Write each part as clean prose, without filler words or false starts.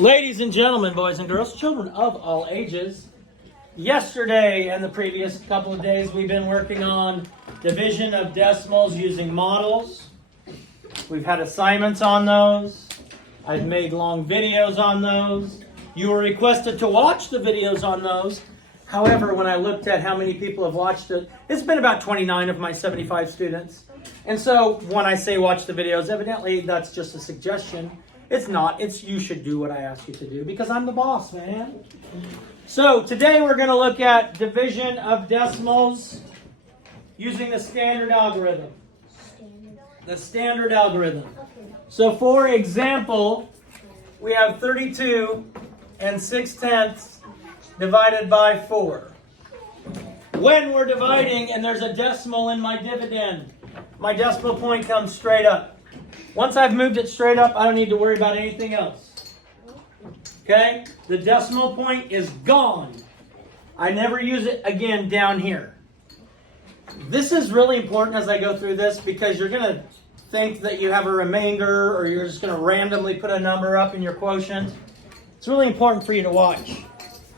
Ladies and gentlemen, boys and girls, children of all ages, yesterday and the previous couple of days we've been working on division of decimals using models. We've had assignments on those. I've made long videos on those. You were requested to watch the videos on those. However, when I looked at how many people have watched it, it's been about 29 of my 75 students. And so when I say watch the videos, evidently that's just a suggestion. It's not. It's you should do what I ask you to do because I'm the boss, man. So today we're going to look at division of decimals using the standard algorithm. The standard algorithm. So for example, we have 32 and 6/10 divided by 4. When we're dividing and there's a decimal in my dividend, my decimal point comes straight up. Once I've moved it straight up, I don't need to worry about anything else. Okay? The decimal point is gone. I never use it again down here. This is really important as I go through this because you're going to think that you have a remainder or you're just going to randomly put a number up in your quotient. It's really important for you to watch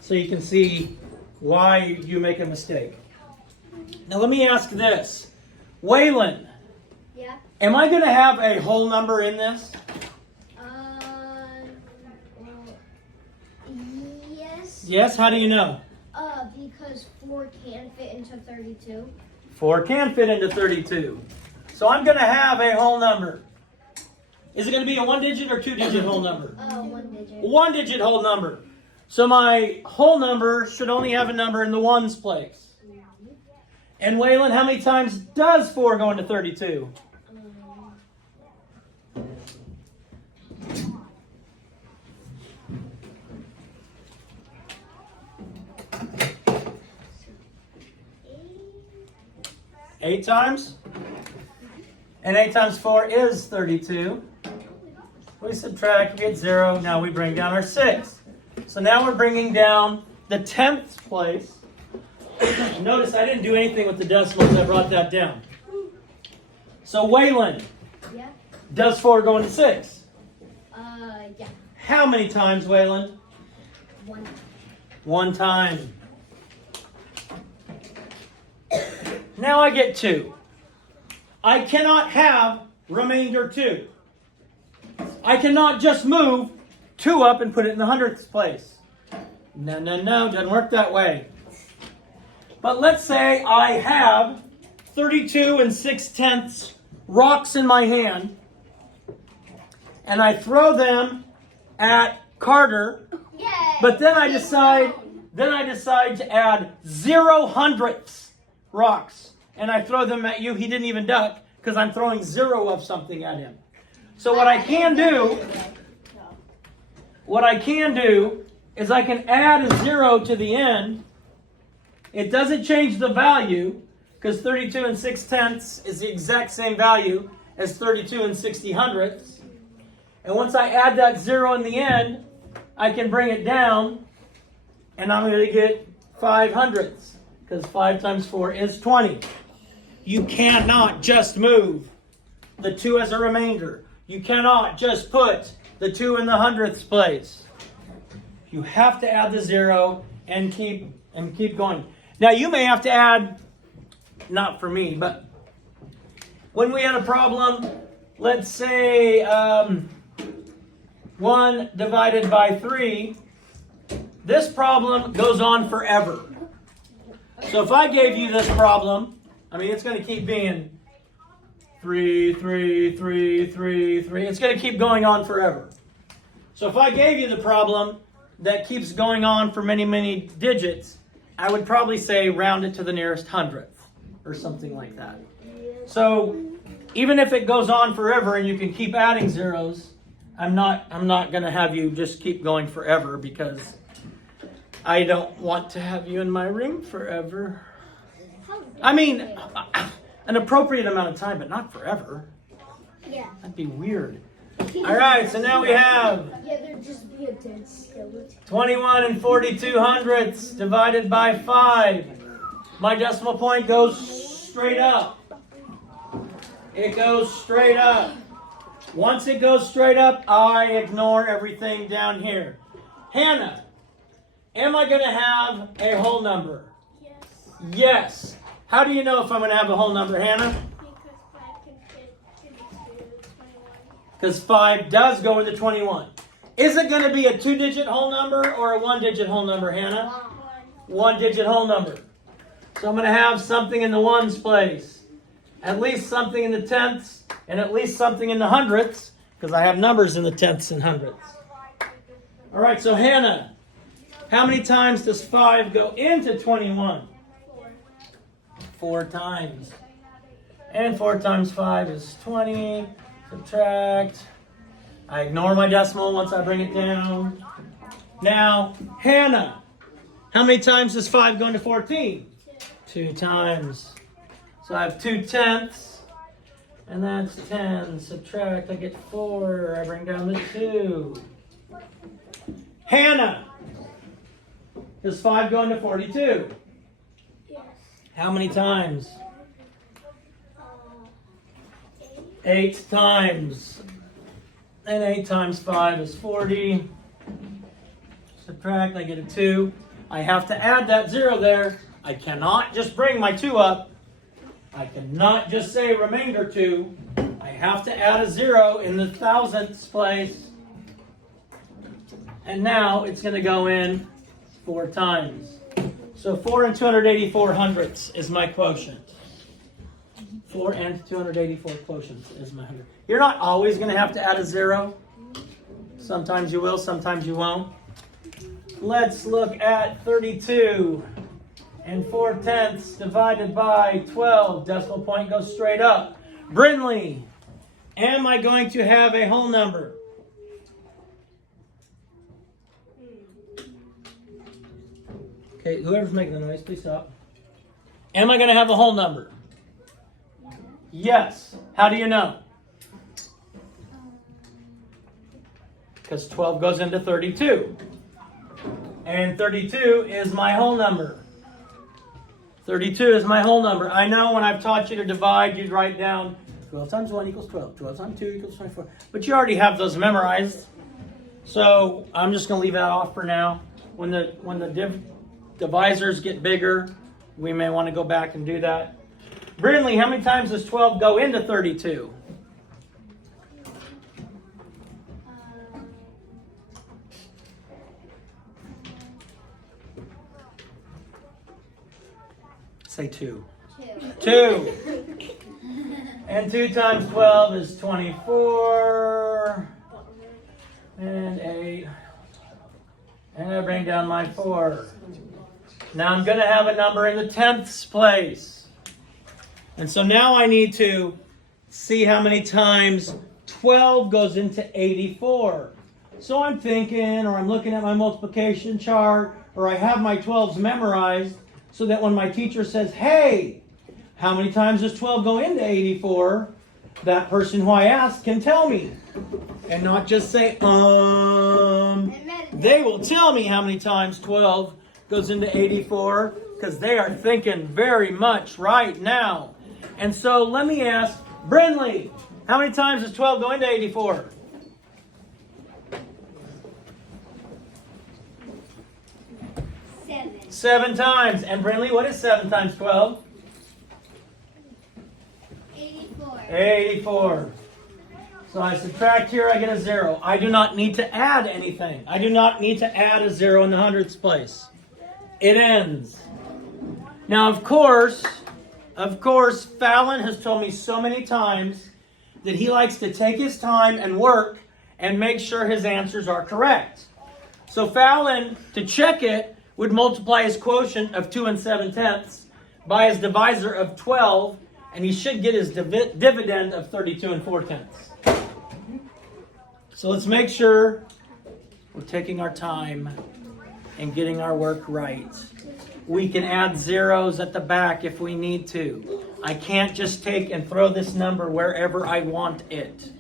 so you can see why you make a mistake. Now let me ask this. Waylon. Yeah. Am I going to have a whole number in this? Well, yes. Yes? How do you know? Because 4 can fit into 32. 4 can fit into 32. So I'm going to have a whole number. Is it going to be a 1-digit or 2-digit whole number? 1 digit. 1-digit whole number. So my whole number should only have a number in the ones place. And Waylon, how many times does 4 go into 32? Eight times? And 8 times 4 is 32. We subtract, we get 0. Now we bring down our 6. So now we're bringing down the 10th place. Notice I didn't do anything with the decimals. I brought that down. So Waylon, Yeah. does 4 go into 6? Yeah. How many times, Waylon? 1. 1 time. Now I get 2. I cannot have remainder 2. I cannot just move 2 up and put it in the 100th place. No, doesn't work that way. But let's say I have 32 and 6/10 rocks in my hand, and I throw them at Carter, Yay! but then I decide to add 0/100ths rocks, and I throw them at you. He didn't even duck because I'm throwing 0 of something at him. So what I can do is I can add a 0 to the end. It doesn't change the value because 32 and 6/10 is the exact same value as 32 and 60/100ths. And once I add that 0 in the end, I can bring it down and I'm going to get 5/100ths because 5 times 4 is 20. You cannot just move the 2 as a remainder. You cannot just put the 2 in the 100ths place. You have to add the 0 and keep going. Now you may have to add, not for me, but when we had a problem, let's say 1 divided by 3, this problem goes on forever. So if I gave you this problem, it's going to keep being 3, 3, 3, 3, 3. It's going to keep going on forever. So if I gave you the problem that keeps going on for many, many digits, I would probably say round it to the nearest 100th or something like that. So even if it goes on forever and you can keep adding zeros, I'm not going to have you just keep going forever because I don't want to have you in my room forever. An appropriate amount of time, but not forever. Yeah. That'd be weird. All right, so now we have Yeah, there'd just be a dead skeleton. 21 and 42/100ths divided by 5. My decimal point goes straight up. It goes straight up. Once it goes straight up, I ignore everything down here. Hannah, am I going to have a whole number? Yes. Yes. How do you know if I'm going to have a whole number, Hannah? Because 5 can fit into 21. Because 5 does go into 21. Is it going to be a 2-digit whole number or a 1-digit whole number, Hannah? 1-digit whole number. So I'm going to have something in the ones place. At least something in the tenths, and at least something in the hundredths, because I have numbers in the tenths and hundredths. All right, so Hannah, how many times does 5 go into 21? 4 times. And 4 times 5 is 20. Subtract. I ignore my decimal once I bring it down. Now, Hannah, how many times does 5 go into 14? 2 times. So I have 2 tenths, and that's 10. Subtract, I get 4. I bring down the 2. Hannah, does 5 go into 42? Yes. How many times? 8. 8 times. And 8 times 5 is 40. Subtract, I get a 2. I have to add that 0 there. I cannot just bring my 2 up. I cannot just say remainder 2. I have to add a 0 in the thousandths place. And now it's going to go in 4 times. So 4 and 284 hundredths is my quotient. 4 and 284 quotient is my hundred. You're not always going to have to add a 0. Sometimes you will, sometimes you won't. Let's look at 32. And 4 tenths divided by 12. Decimal point goes straight up. Brinley, am I going to have a whole number? Okay, whoever's making the noise, please stop. Am I going to have a whole number? Yes. How do you know? Because 12 goes into 32. And 32 is my whole number. 32 is my whole number. I know when I've taught you to divide, you'd write down 12 times 1 equals 12. 12 times 2 equals 24. But you already have those memorized. So I'm just going to leave that off for now. When the divisors get bigger, we may want to go back and do that. Brinley, how many times does 12 go into 32? Say 2. 2. And 2 times 12 is 24. And 8. And I bring down my 4. Now I'm going to have a number in the tenths place. And so now I need to see how many times 12 goes into 84. So I'm thinking, or I'm looking at my multiplication chart, or I have my 12s memorized, so that when my teacher says, hey, how many times does 12 go into 84? That person who I asked can tell me. And not just say, They will tell me how many times 12 goes into 84, because they are thinking very much right now. And so let me ask, Brinley, how many times does 12 go into 84? 7. 7 times. And Brinley, what is 7 times 12? 84. 84. So I subtract here, I get a 0. I do not need to add anything. I do not need to add a 0 in the hundredths place. It ends. Now, of course, Fallon has told me so many times that he likes to take his time and work and make sure his answers are correct. So Fallon, to check it, would multiply his quotient of 2 and 7 tenths by his divisor of 12, and he should get his dividend of 32 and 4 tenths. So let's make sure we're taking our time and getting our work right. We can add zeros at the back if we need to. I can't just take and throw this number wherever I want it.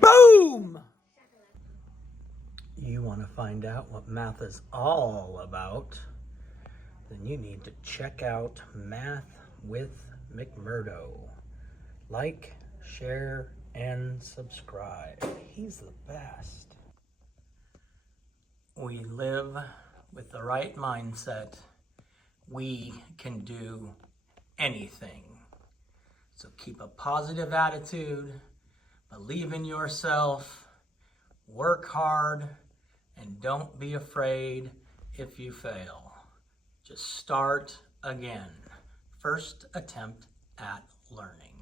Boom! You want to find out what math is all about? Then you need to check out Math with McMurdo. Like, share, and subscribe. He's the best. We live with the right mindset. We can do anything. So keep a positive attitude, believe in yourself, work hard, and don't be afraid if you fail. Just start again. First attempt at learning.